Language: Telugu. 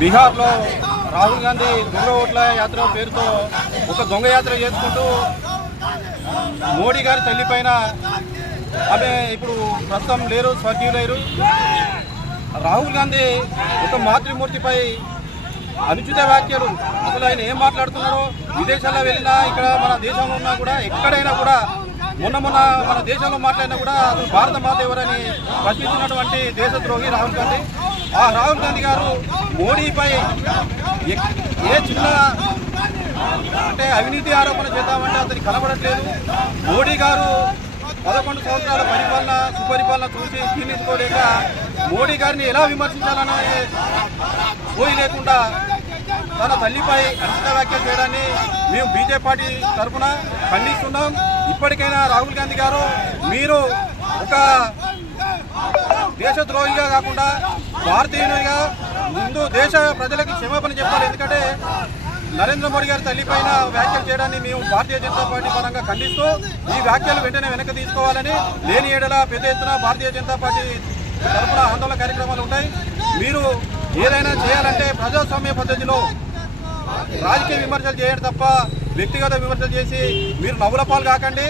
బీహార్లో రాహుల్ గాంధీ దొంగ ఓట్ల యాత్ర పేరుతో ఒక దొంగ యాత్ర చేసుకుంటూ మోడీ గారి తల్లి పైన ఆమె ఇప్పుడు ప్రస్తుతం లేరు స్వర్గీయులేరు రాహుల్ గాంధీ ఒక మాతృమూర్తిపై అనుచిత వ్యాఖ్యలు. అసలు ఆయన ఏం మాట్లాడుతున్నారో విదేశాల్లో వెళ్ళినా ఇక్కడ మన దేశంలో ఉన్నా కూడా ఎక్కడైనా కూడా మొన్న మొన్న మన దేశంలో మాట్లాడినా కూడా అసలు భారత మాత ఎవరని ప్రశ్నించినటువంటి దేశద్రోహి రాహుల్ గాంధీ. ఆ రాహుల్ గాంధీ గారు మోడీపై ఏ చిన్న అంటే అవినీతి ఆరోపణ చేద్దామంటే అతనికి కనబడట్లేదు. మోడీ గారు పదకొండు సంవత్సరాల పరిపాలన సుపరిపాలన చూసి క్షీణించుకోలేక మోడీ గారిని ఎలా విమర్శించాలనే పోయి లేకుండా తన తల్లిపై అనుచిత వ్యాఖ్యలు చేయడాన్ని మేము బీజేపీ పార్టీ తరఫున ఖండిస్తున్నాం. ఇప్పటికైనా రాహుల్ గాంధీ గారు మీరు ఒక దేశద్రోహిగా కాకుండా భారతీయునిగా ముందు దేశ ప్రజలకు క్షమాపణ చెప్పాలి. ఎందుకంటే నరేంద్ర మోడీ గారి తల్లి పైన వ్యాఖ్యలు చేయడాన్ని మేము భారతీయ జనతా పార్టీ పరంగా ఖండిస్తూ ఈ వ్యాఖ్యలు వెంటనే వెనక్కి తీసుకోవాలని లేని ఏడల పెద్ద ఎత్తున భారతీయ జనతా పార్టీ తరఫున ఆందోళన కార్యక్రమాలు ఉంటాయి. మీరు ఏదైనా చేయాలంటే ప్రజాస్వామ్య పద్ధతిలో రాజకీయ విమర్శలు చేయడం తప్ప వ్యక్తిగత విమర్శలు చేసి మీరు నవ్వుల పాలు కాకండి.